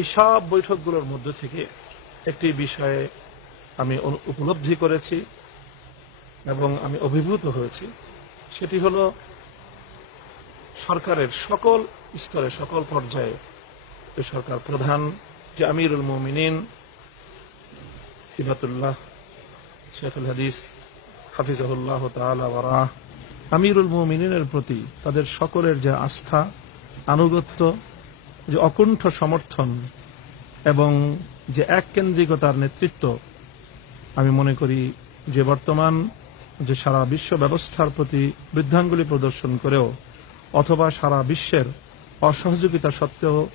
এই সব বৈঠকগুলোর মধ্য থেকে একটি বিষয়ে আমি উপলব্ধি করেছি এবং আমি অভিভূত হয়েছি। সেটি হলো সরকারের সকল স্তরে, সকল পর্যায়ে সরকার প্রধান যে আমিরুল মুমিনিন, হিবাতুল্লাহ, শেখুল হাদিস, হাফিজাহুল্লাহ ওয়ারাহ আমিরুল মুমিনিনের প্রতি তাদের সকলের যে আস্থা, আনুগত্য যে অকুণ্ঠ সমর্থন এবং যে এককেন্দ্রিকতার নেতৃত্ব, আমি মনে করি যে বর্তমান যে সারা বিশ্ব ব্যবস্থার প্রতি বৃদ্ধাঙ্গুলি প্রদর্শন করেও, অথবা সারা বিশ্বের অসহযোগিতা সত্ত্বেও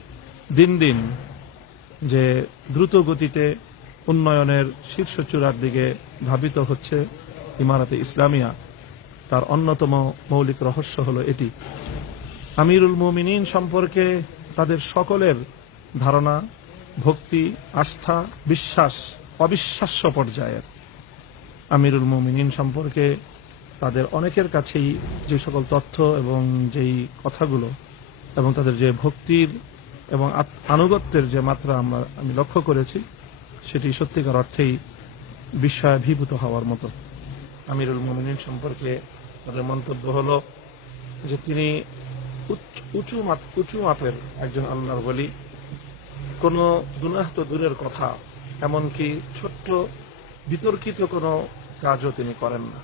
দিন দিন যে দ্রুত গতিতে উন্নয়নের শীর্ষ চূড়ার দিকে ধাবিত হচ্ছে ইমারাতে ইসলামিয়া, তার অন্যতম মৌলিক রহস্য হলো এটি। আমিরুল মুমিনিন সম্পর্কে তাদের সকলের ধারণা, ভক্তি, আস্থা, বিশ্বাস, অবিশ্বাস্য পর্যায়ের। আমিরুল মুমিনিন সম্পর্কে তাদের অনেকের কাছেই যে সকল তথ্য এবং যেই কথাগুলো এবং তাদের যে ভক্তির এবং আনুগত্যের যে মাত্রা আমরা, আমি লক্ষ্য করেছি, সেটি সত্যিকার অর্থেই বিস্ময়াভিভূত হওয়ার মতো। আমিরুল মুমিনিন সম্পর্কে তাদের মন্তব্য হলো যে তিনি উঁচু উঁচু মাপের একজন আল্লাহর বলি কোনো গুনাহ তো দূরের কথা, এমনকি ছোট্ট বিতর্কিত কোনো কাজও তিনি করেন না।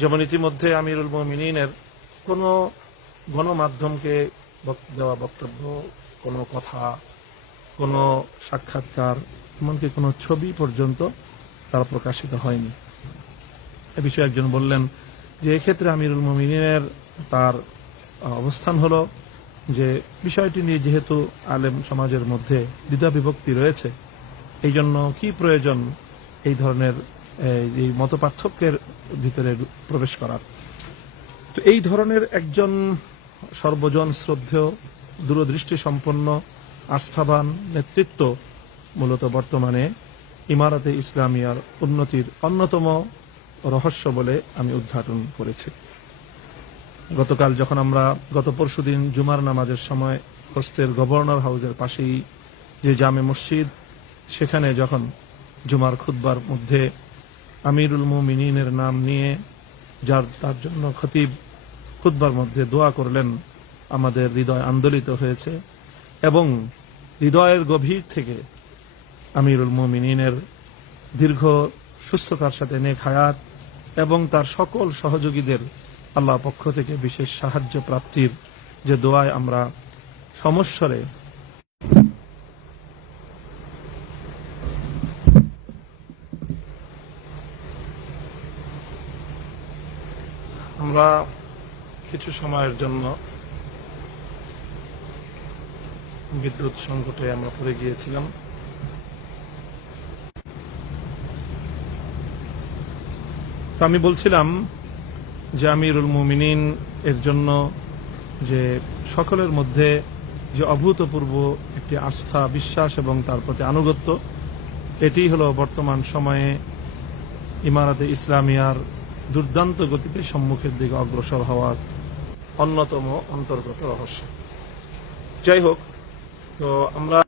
যেমন ইতিমধ্যে আমিরুল মোমিনের কোনো গণমাধ্যমকে দেওয়া বক্তব্য, কোনো কথা, কোনো সাক্ষাৎকার, এমনকি কোনো ছবি পর্যন্ত তার প্রকাশিত হয়নি। এ বিষয়ে একজন বললেন যে, এক্ষেত্রে আমিরুল মোমিনের তার অবস্থান হলো যে বিষয়টি নিয়ে যেহেতু আলেম সমাজের মধ্যে দ্বিধা বিভক্তি রয়েছে এই জন্য কি প্রয়োজন এই ধরনের এই, মত পার্থক্যের ভিতরে প্রবেশ করার? তো এই ধরনের একজন সর্বজন শ্রদ্ধেয় দূরদৃষ্টি সম্পন্ন আস্থাবান নেতৃত্ব মূলত বর্তমানে ইমারাতে ইসলামিয়ার উন্নতির অন্যতম রহস্য বলে আমি উদ্ঘাটন করেছি। গতকাল যখন আমরা গত পরশুদিন জুমার নামাজের সময় হোস্টের গভর্নর হাউসের পাশেই যে জামে মসজিদ, সেখানে যখন জুমার খুতবার মধ্যে আমিরুল মুমিনিনের নাম নিয়ে যার, তার জন্য খতিব খুতবার মধ্যে দোয়া করলেন, আমাদের হৃদয় আন্দোলিত হয়েছে এবং হৃদয়ের গভীর থেকে আমিরুল মুমিনিনের দীর্ঘ সুস্থতার সাথে নেক হায়াত এবং তার সকল সহযোগীদের আল্লাহ পক্ষ থেকে বিশেষ সাহায্য প্রাপ্তির যে দোয়ায় আমরা সমস্বরে আমরা কিছু সময়ের জন্য বিদ্যুৎ সংকটে আমরা পড়ে গিয়েছিলাম। তো আমি বলছিলাম যে আমিরুল মুমিনিন এর জন্য যে সকলের মধ্যে যে অভূতপূর্ব একটি আস্থা, বিশ্বাস এবং তার প্রতি আনুগত্য, এটি হলো বর্তমান সময়ে ইমারাতে ইসলামিয়ার দুর্দান্ত গতিতে সম্মুখের দিকে অগ্রসর হওয়ার অন্যতম অন্তর্গত রহস্য। যাই হোক, তো আমরা